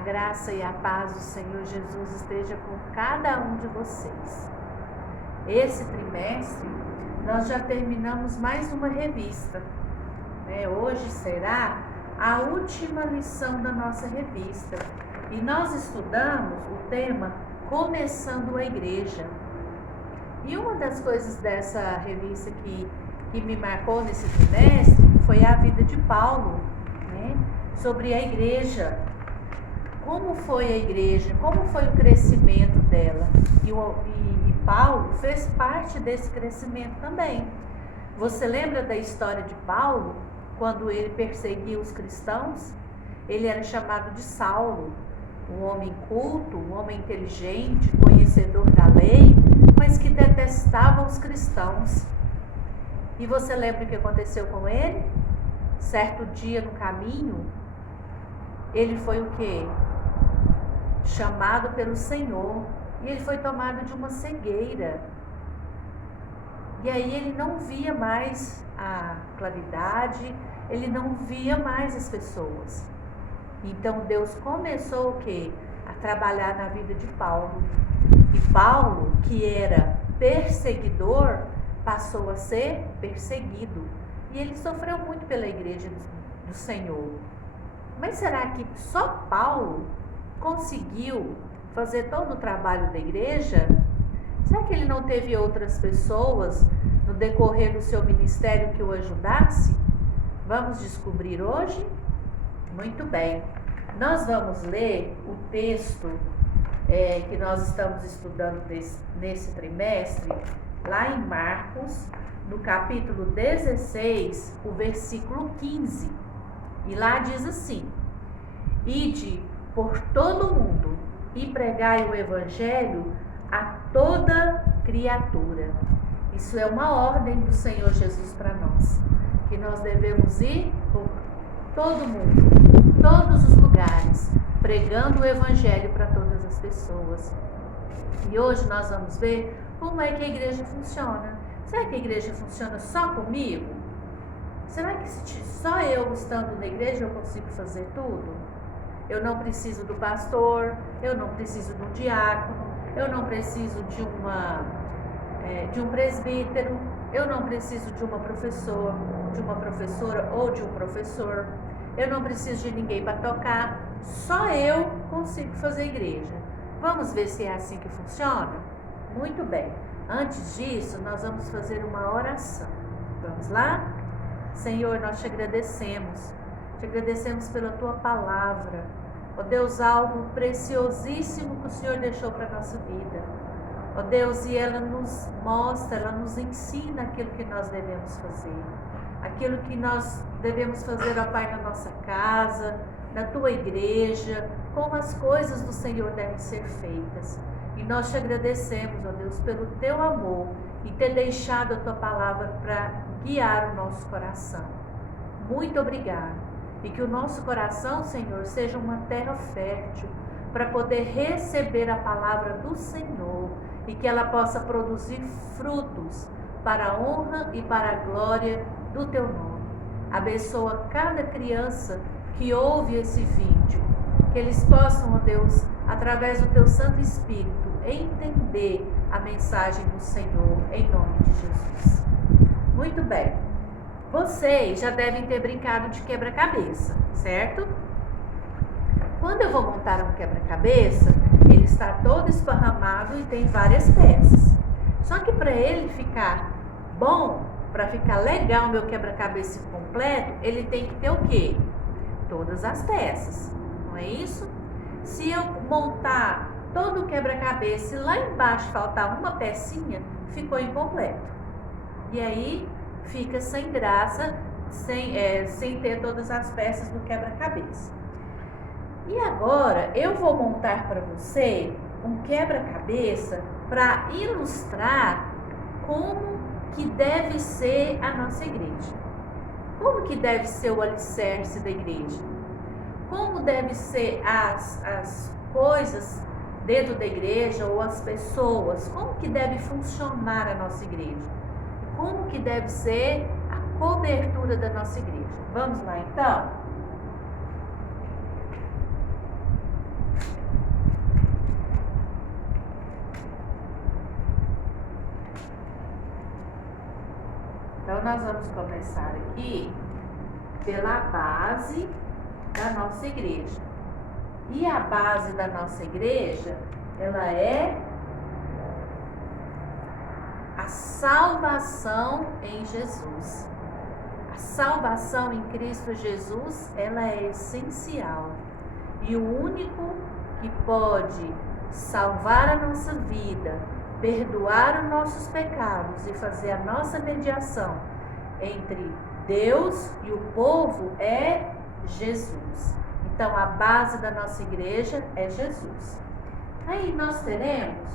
graça e a paz do Senhor Jesus esteja com cada um de vocês. Esse trimestre, nós já terminamos mais uma revista. Hoje será a última lição da nossa revista. E nós estudamos o tema Começando a Igreja. E uma das coisas dessa revista que me marcou nesse trimestre foi a vida de Paulo, sobre a igreja. Como foi a igreja, como foi o crescimento dela. E Paulo fez parte desse crescimento também. Você lembra da história de Paulo, quando ele perseguia os cristãos? Ele era chamado de Saulo, um homem culto, um homem inteligente, conhecedor da lei, mas que detestava os cristãos. E você lembra o que aconteceu com ele? Certo dia no caminho, ele foi o quê? Chamado pelo Senhor, e ele foi tomado de uma cegueira. E aí ele não via mais a claridade, ele não via mais as pessoas. Então Deus começou o quê? A trabalhar na vida de Paulo. E Paulo, que era perseguidor, passou a ser perseguido. E ele sofreu muito pela igreja do Senhor. Mas será que só Paulo conseguiu fazer todo o trabalho da igreja? Será que ele não teve outras pessoas no decorrer do seu ministério que o ajudasse? Vamos descobrir hoje? Muito bem. Nós vamos ler o texto que nós estamos estudando nesse trimestre, lá em Marcos, no capítulo 16, o versículo 15. E lá diz assim: Ide por todo o mundo e pregai o evangelho a toda criatura. Isso é uma ordem do Senhor Jesus para nós, que nós devemos ir por todo mundo, todos os lugares, pregando o evangelho para todas as pessoas. E hoje nós vamos ver como é que a igreja funciona. Será que a igreja funciona só comigo? Será que só eu estando na igreja eu consigo fazer tudo? Eu não preciso do pastor, eu não preciso de um diácono, eu não preciso de um presbítero, eu não preciso de uma professora ou de um professor, eu não preciso de ninguém para tocar, só eu consigo fazer igreja. Vamos ver se é assim que funciona? Muito bem. Antes disso, nós vamos fazer uma oração. Vamos lá? Senhor, nós te agradecemos pela tua palavra. Ó Deus, algo preciosíssimo que o Senhor deixou para a nossa vida. Ó Deus, e ela nos mostra, ela nos ensina aquilo que nós devemos fazer. Aquilo que nós devemos fazer, ó Pai, na nossa casa, na tua igreja, como as coisas do Senhor devem ser feitas. E nós te agradecemos, ó Deus, pelo teu amor e ter deixado a tua palavra para guiar o nosso coração. Muito obrigado. E que o nosso coração, Senhor, seja uma terra fértil para poder receber a palavra do Senhor e que ela possa produzir frutos para a honra e para a glória do teu nome. Abençoa cada criança que ouve esse vídeo, que eles possam, ó Deus, através do teu Santo Espírito, entender a mensagem do Senhor, em nome de Jesus. Muito bem. Vocês já devem ter brincado de quebra-cabeça, certo? Quando eu vou montar um quebra-cabeça, ele está todo esparramado e tem várias peças. Só que para ele ficar bom, para ficar legal o meu quebra-cabeça completo, ele tem que ter o quê? Todas as peças, não é isso? Se eu montar todo o quebra-cabeça e lá embaixo faltar uma pecinha, ficou incompleto. E aí fica sem graça, sem ter todas as peças do quebra-cabeça. E agora eu vou montar para você um quebra-cabeça para ilustrar como que deve ser a nossa igreja. Como que deve ser o alicerce da igreja? Como deve ser as coisas dentro da igreja ou as pessoas? Como que deve funcionar a nossa igreja? Como que deve ser a cobertura da nossa igreja? Vamos lá então? Então nós vamos começar aqui pela base da nossa igreja. E a base da nossa igreja, ela é a salvação em Jesus. A salvação em Cristo Jesus, ela é essencial. E o único que pode salvar a nossa vida, perdoar os nossos pecados e fazer a nossa mediação entre Deus e o povo é Jesus. Então, a base da nossa igreja é Jesus. Aí nós teremos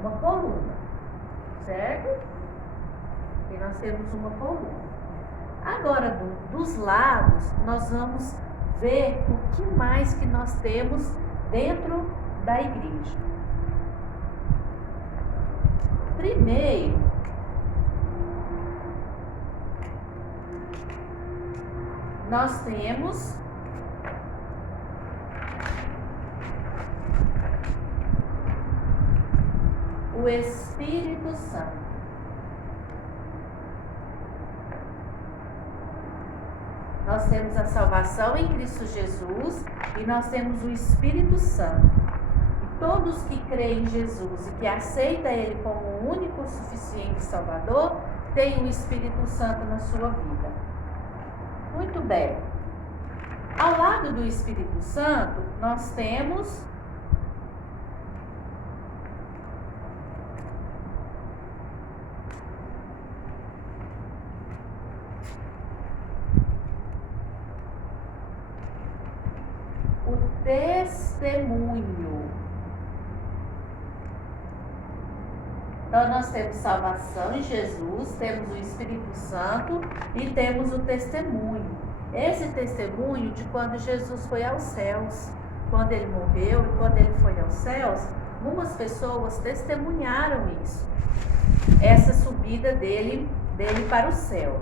uma coluna, certo? E nós temos uma coluna. Agora, dos lados, nós vamos ver o que mais que nós temos dentro da igreja. Primeiro, nós temos o Espírito Santo. Nós temos a salvação em Cristo Jesus e nós temos o Espírito Santo. E todos que creem em Jesus e que aceitam Ele como o único suficiente Salvador, têm o Espírito Santo na sua vida. Muito bem. Ao lado do Espírito Santo, nós temos o testemunho. Então, nós temos salvação em Jesus, temos o Espírito Santo e temos o testemunho. Esse testemunho de quando Jesus foi aos céus, quando ele morreu e quando ele foi aos céus, algumas pessoas testemunharam isso, essa subida dele para o céu.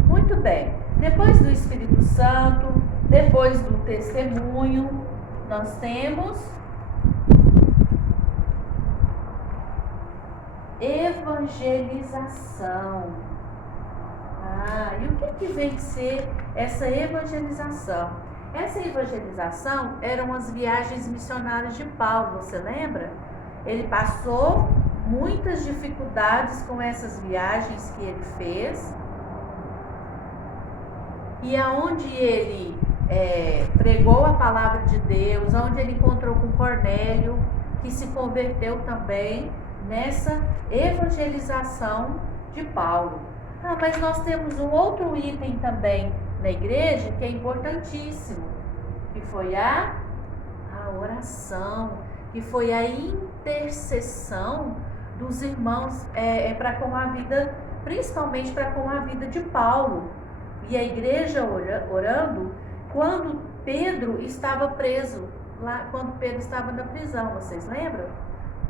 Muito bem, depois do Espírito Santo, depois do testemunho, nós temos evangelização. E o que vem ser essa evangelização? Essa evangelização eram as viagens missionárias de Paulo, você lembra? Ele passou muitas dificuldades com essas viagens que ele fez. E aonde ele pregou a palavra de Deus, onde ele encontrou com Cornélio, que se converteu também nessa evangelização de Paulo. Mas nós temos um outro item também na igreja que é importantíssimo, que foi a oração, que foi a intercessão dos irmãos para com a vida, principalmente para com a vida de Paulo. E a igreja orando quando Pedro estava preso, lá quando Pedro estava na prisão, vocês lembram?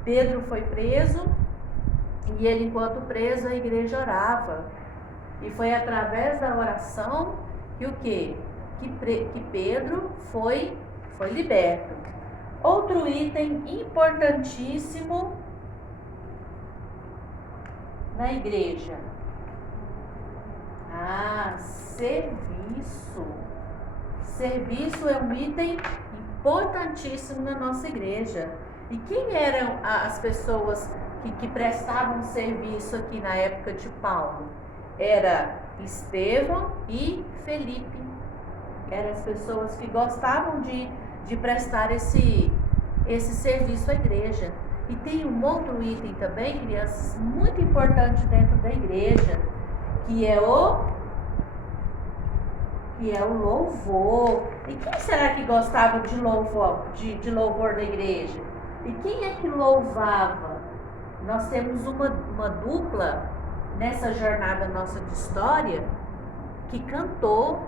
Pedro foi preso e ele, enquanto preso, a igreja orava. E foi através da oração que o quê? Que Pedro foi liberto. Outro item importantíssimo na igreja. Serviço. Serviço é um item importantíssimo na nossa igreja. E quem eram as pessoas que prestavam serviço aqui na época de Paulo? Era Estevão e Felipe. Eram as pessoas que gostavam de prestar esse serviço à igreja. E tem um outro item também, crianças, muito importante dentro da igreja, que é o louvor. E quem será que gostava de louvor na igreja? E quem é que louvava? Nós temos uma dupla nessa jornada nossa de história que cantou.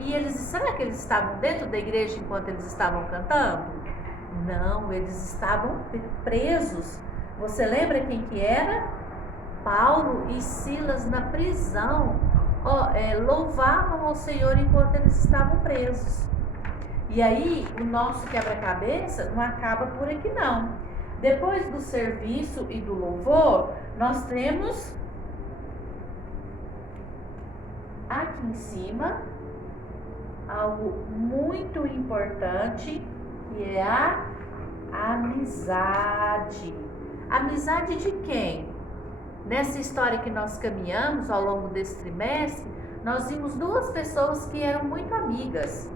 E será que eles estavam dentro da igreja enquanto eles estavam cantando? Não, eles estavam presos. Você lembra quem que era? Paulo e Silas na prisão. Louvavam ao Senhor enquanto eles estavam presos. E aí, o nosso quebra-cabeça não acaba por aqui não. Depois do serviço e do louvor, nós temos aqui em cima algo muito importante, que é a amizade. Amizade de quem? Nessa história que nós caminhamos ao longo desse trimestre, nós vimos duas pessoas que eram muito amigas.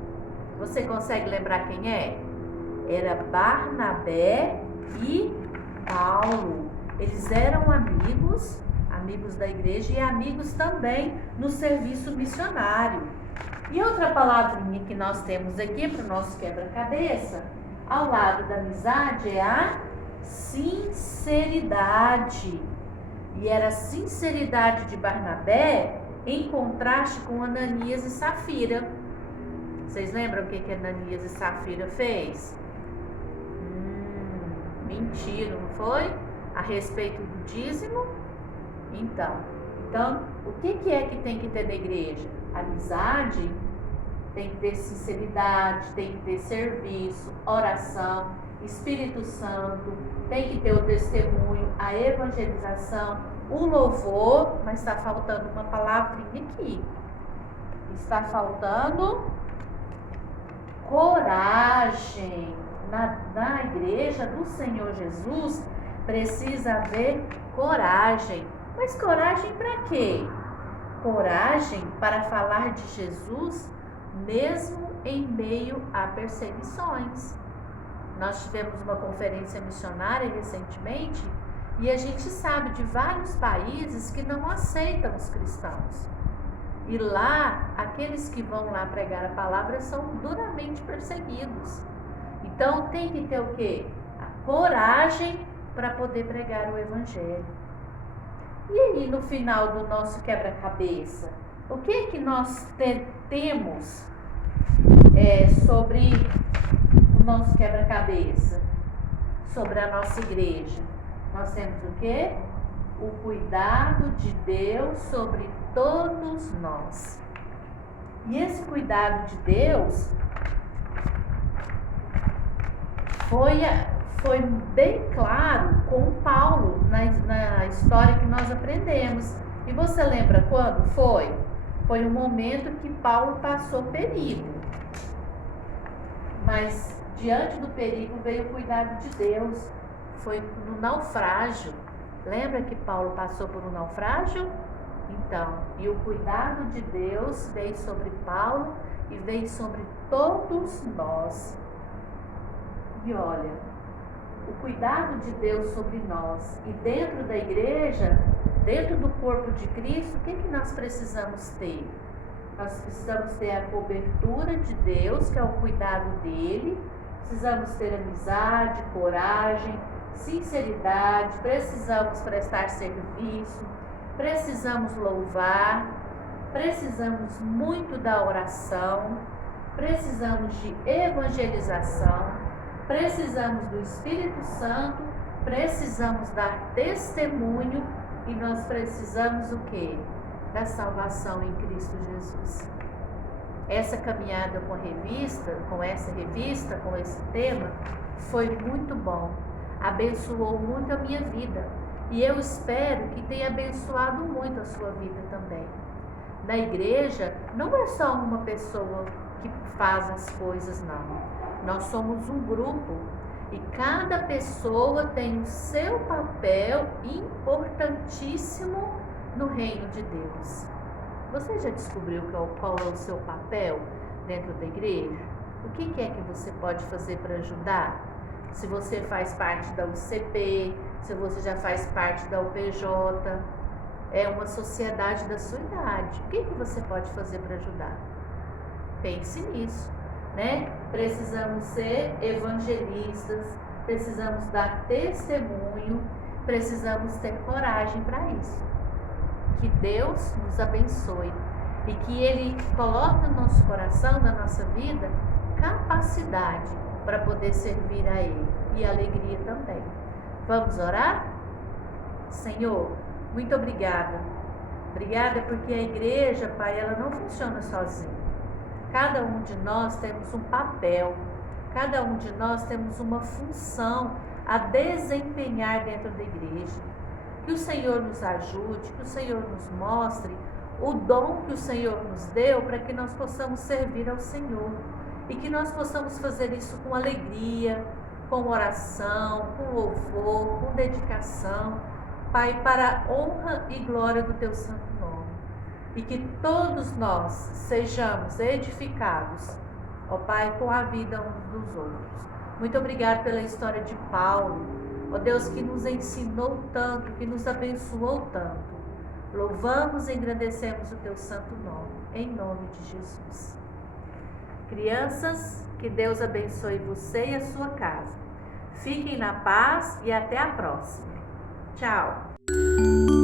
Você consegue lembrar quem é? Era Barnabé e Paulo. Eles eram amigos, amigos da igreja e amigos também no serviço missionário. E outra palavrinha que nós temos aqui para o nosso quebra-cabeça, ao lado da amizade, é a sinceridade. E era a sinceridade de Barnabé em contraste com Ananias e Safira. Vocês lembram o que Ananias e Safira fez? Mentira, não foi? A respeito do dízimo? Então, o que é que tem que ter na igreja? Amizade, tem que ter sinceridade, tem que ter serviço, oração, Espírito Santo, tem que ter o testemunho, a evangelização, o louvor, mas está faltando uma palavrinha aqui. Está faltando coragem. Na igreja do Senhor Jesus precisa haver coragem. Mas coragem para quê? Coragem para falar de Jesus mesmo em meio a perseguições. Nós tivemos uma conferência missionária recentemente e a gente sabe de vários países que não aceitam os cristãos. E lá, aqueles que vão lá pregar a palavra são duramente perseguidos. Então tem que ter o quê? A coragem para poder pregar o evangelho. E aí, no final do nosso quebra-cabeça, o que é que nós temos sobre o nosso quebra-cabeça? Sobre a nossa igreja. Nós temos o quê? O cuidado de Deus sobre todos nós. E esse cuidado de Deus foi bem claro com Paulo na história que nós aprendemos. E você lembra quando foi? Foi um momento que Paulo passou perigo. Mas diante do perigo veio o cuidado de Deus. Foi no naufrágio. Lembra que Paulo passou por um naufrágio? Então, e o cuidado de Deus veio sobre Paulo e veio sobre todos nós. E olha, o cuidado de Deus sobre nós e dentro da igreja, dentro do corpo de Cristo, o que nós precisamos ter? Nós precisamos ter a cobertura de Deus, que é o cuidado dele, precisamos ter amizade, coragem, sinceridade, precisamos prestar serviço, precisamos louvar, precisamos muito da oração, precisamos de evangelização, precisamos do Espírito Santo, precisamos dar testemunho e nós precisamos o quê? Da salvação em Cristo Jesus. Essa caminhada com essa revista, com esse tema, foi muito bom. Abençoou muito a minha vida. E eu espero que tenha abençoado muito a sua vida também. Na igreja, não é só uma pessoa que faz as coisas, não. Nós somos um grupo e cada pessoa tem o seu papel importantíssimo no reino de Deus. Você já descobriu qual é o seu papel dentro da igreja? O que é que você pode fazer para ajudar? Se você faz parte da UCP, se você já faz parte da UPJ, é uma sociedade da sua idade. O que você pode fazer para ajudar? Pense nisso, né? Precisamos ser evangelistas, precisamos dar testemunho, precisamos ter coragem para isso. Que Deus nos abençoe e que Ele coloque no nosso coração, na nossa vida, capacidade para poder servir a Ele e alegria também. Vamos orar? Senhor, muito obrigada. Obrigada porque a igreja, Pai, ela não funciona sozinha. Cada um de nós temos um papel, cada um de nós temos uma função a desempenhar dentro da igreja. Que o Senhor nos ajude, que o Senhor nos mostre o dom que o Senhor nos deu para que nós possamos servir ao Senhor. E que nós possamos fazer isso com alegria, com oração, com louvor, com dedicação, Pai, para a honra e glória do Teu santo nome. E que todos nós sejamos edificados, ó Pai, com a vida uns dos outros. Muito obrigado pela história de Paulo, ó Deus, que nos ensinou tanto, que nos abençoou tanto. Louvamos e engrandecemos o Teu santo nome, em nome de Jesus. Crianças, que Deus abençoe você e a sua casa. Fiquem na paz e até a próxima. Tchau!